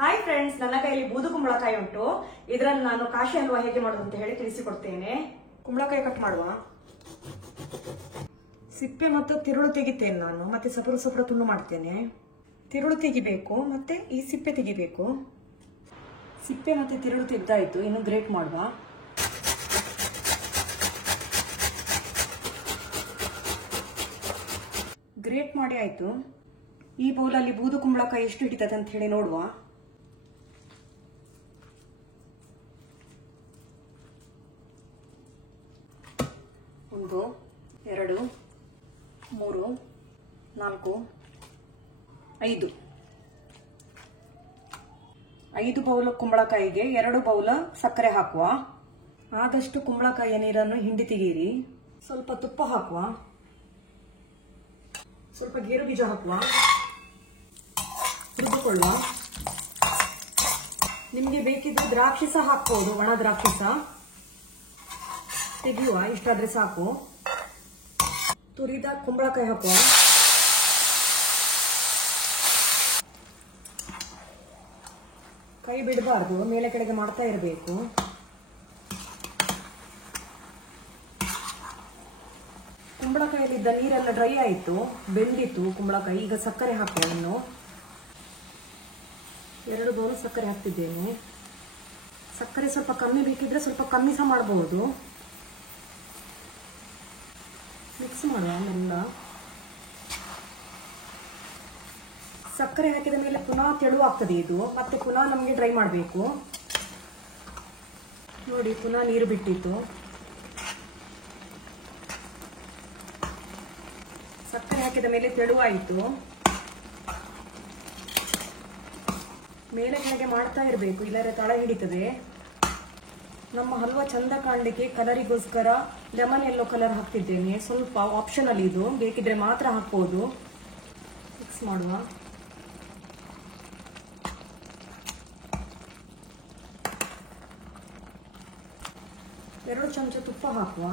Hi friends, ನನ್ನ ಕೈಯಲ್ಲಿ ಬೂದು ಕುಂಬಳಕಾಯಿ ಉಂಟು. ಇದರಲ್ಲಿ ನಾನು ಕಾಶಿ ಹಲ್ವಾ ಹೇಗೆ ಮಾಡೋದು ಅಂತ ಹೇಳಿ ತಿಳಿಸಿಕೊಡ್ತೇನೆ. ಕುಂಬಳಕಾಯಿ ಕಟ್ ಮಾಡುವ. ಸಿಪ್ಪೆ ಮತ್ತು ತಿರುಳು ತೆಗಿತೇನೆ ನಾನು, ಮತ್ತೆ ಸಪುರ ಸಪುರ ತುಂಡು ಮಾಡ್ತೇನೆ. ತಿರುಳು ತೆಗಿಬೇಕು ಮತ್ತೆ ಈ ಸಿಪ್ಪೆ ತೆಗಿಬೇಕು. ಸಿಪ್ಪೆ ಮತ್ತೆ ತಿರುಳು ತೆಗ್ದಾಯ್ತು, ಇನ್ನು ಗ್ರೇಟ್ ಮಾಡುವ. ಗ್ರೇಟ್ ಮಾಡಿ ಆಯ್ತು. ಈ ಬೌಲಲ್ಲಿ ಬೂದು ಕುಂಬಳಕಾಯಿ ಎಷ್ಟು ಹಿಡಿತದೆ ಅಂತ ಹೇಳಿ ನೋಡುವ. ಒಂದು, ಎರಡು, ಮೂರು, ನಾಲ್ಕು, ಐದು. 5 ಬೌಲ್ ಕುಂಬಳಕಾಯಿಗೆ 2 ಬೌಲ್ ಸಕ್ಕರೆ ಹಾಕುವ. ಆದಷ್ಟು ಕುಂಬಳಕಾಯಿಯ ನೀರನ್ನು ಹಿಂಡಿ ತೆಗೀರಿ. ಸ್ವಲ್ಪ ತುಪ್ಪ ಹಾಕುವ. ಸ್ವಲ್ಪ ಗೇರು ಬೀಜ ಹಾಕುವ. ರುಬ್ಬಿಕೊಳ್ಳುವ. ನಿಮಗೆ ಬೇಕಿದ್ರೆ ದ್ರಾಕ್ಷಿ ಸಹ ಹಾಕ್ಬೋದು, ಒಣ ದ್ರಾಕ್ಷಿ ಸಹ. ತೆಗೆಯುವ, ಇಷ್ಟಾದ್ರೆ ಸಾಕು. ತುರಿದ ಕುಂಬಳಕಾಯಿ ಹಾಕುವ. ಕೈ ಬಿಡಬಾರ್ದು, ಮೇಲೆ ಕೆಳಗೆ ಮಾಡ್ತಾ ಇರಬೇಕು. ಕುಂಬಳಕಾಯಿಯಲ್ಲಿದ್ದ ನೀರೆಲ್ಲ ಡ್ರೈ ಆಯಿತು, ಬೆಂದಿತ್ತು ಕುಂಬಳಕಾಯಿ. ಈಗ ಸಕ್ಕರೆ ಹಾಕುವ. ಇನ್ನು 2 ಬೌಲ್ ಸಕ್ಕರೆ ಹಾಕ್ತಿದ್ದೇನೆ. ಸಕ್ಕರೆ ಸ್ವಲ್ಪ ಕಮ್ಮಿ ಬೇಕಿದ್ರೆ ಸ್ವಲ್ಪ ಕಮ್ಮಿ ಸಹ ಮಾಡಬಹುದು. ಮಿಕ್ಸ್ ಮಾಡುವ ಎಲ್ಲ. ಸಕ್ಕರೆ ಹಾಕಿದ ಮೇಲೆ ಪುನಃ ತೆಳು ಆಗ್ತದೆ ಇದು, ಮತ್ತೆ ಪುನಃ ನಮಗೆ ಡ್ರೈ ಮಾಡಬೇಕು. ನೋಡಿ, ಪುನಃ ನೀರು ಬಿಟ್ಟಿತ್ತು. ಸಕ್ಕರೆ ಹಾಕಿದ ಮೇಲೆ ತೆಳುವಾಯಿತು. ಮೇಲೆ ಕೆಳಗೆ ಮಾಡ್ತಾ ಇರಬೇಕು, ಇಲ್ಲರೆ ತಳ ಹಿಡಿತದೆ. ನಮ್ಮ ಹಲ್ವಾ ಚಂದ ಕಾಣಲಿಕ್ಕೆ ಕಲರಿಗೋಸ್ಕರ ಲೆಮನ್ ಯೆಲ್ಲೋ ಕಲರ್ ಹಾಕ್ತಿದ್ದೇನೆ. ಸ್ವಲ್ಪ ಆಪ್ಷನಲ್ ಇದು, ಬೇಕಿದ್ರೆ ಮಾತ್ರ ಹಾಕ್ಬೋದು. ಮಿಕ್ಸ್ ಮಾಡುವ. ಎರಡು ಚಮಚ ತುಪ್ಪ ಹಾಕುವ.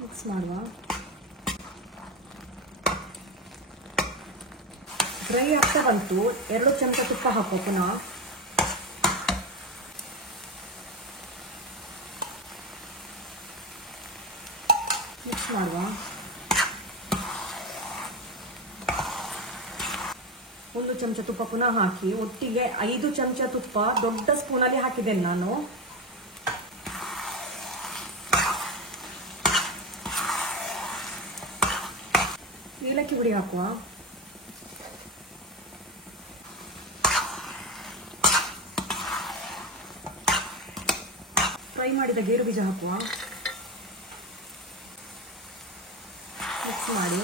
ಮಿಕ್ಸ್ ಮಾಡುವ. ಡ್ರೈ ಆಗ್ತಾ ಬಂತು, 2 ಚಮಚ ತುಪ್ಪ ಹಾಕುವ ಪುನಃ. ಮಿಕ್ಸ್ ಮಾಡುವ. 1 ಚಮಚ ತುಪ್ಪ ಪುನಃ ಹಾಕಿ, ಒಟ್ಟಿಗೆ 5 ಚಮಚ ತುಪ್ಪ ದೊಡ್ಡ ಸ್ಪೂನಲ್ಲಿ ಹಾಕಿದ್ದೇನೆ ನಾನು. ಏಲಕ್ಕಿ ಪುಡಿ ಹಾಕುವ. ಫ್ರೈ ಮಾಡಿದ ಗೇರು ಬೀಜ ಹಾಕುವ. ಮಿಕ್ಸ್ ಮಾಡಿ.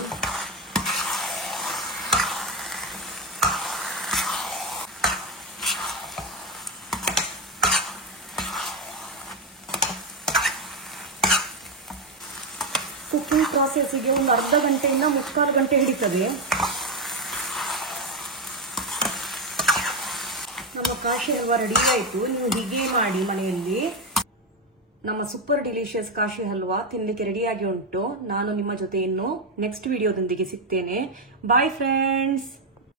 ಕುಕಿಂಗ್ ಪ್ರಾಸೆಸ್ಗೆ ಒಂದು ಅರ್ಧ ಗಂಟೆಯಿಂದ 3/4 ಗಂಟೆ ಹಿಡಿತದೆ. ನಮ್ಮ ಕಾಶಿ ಹಲ್ವಾ ರೆಡಿ ಆಯಿತು. ನೀವು ಹೀಗೆ ಮಾಡಿ ಮನೆಯಲ್ಲಿ. ನಮ್ಮ ಸೂಪರ್ ಡಿಲಿಷಿಯಸ್ ಕಾಶಿ ಹಲ್ವಾ ತಿನ್ಲಿಕ್ಕೆ ರೆಡಿಯಾಗಿ ಉಂಟು. ನಾನು ನಿಮ್ಮ ಜೊತೆ ಇನ್ನು ನೆಕ್ಸ್ಟ್ ವಿಡಿಯೋದೊಂದಿಗೆ ಸಿಗ್ತೇನೆ. Bye friends.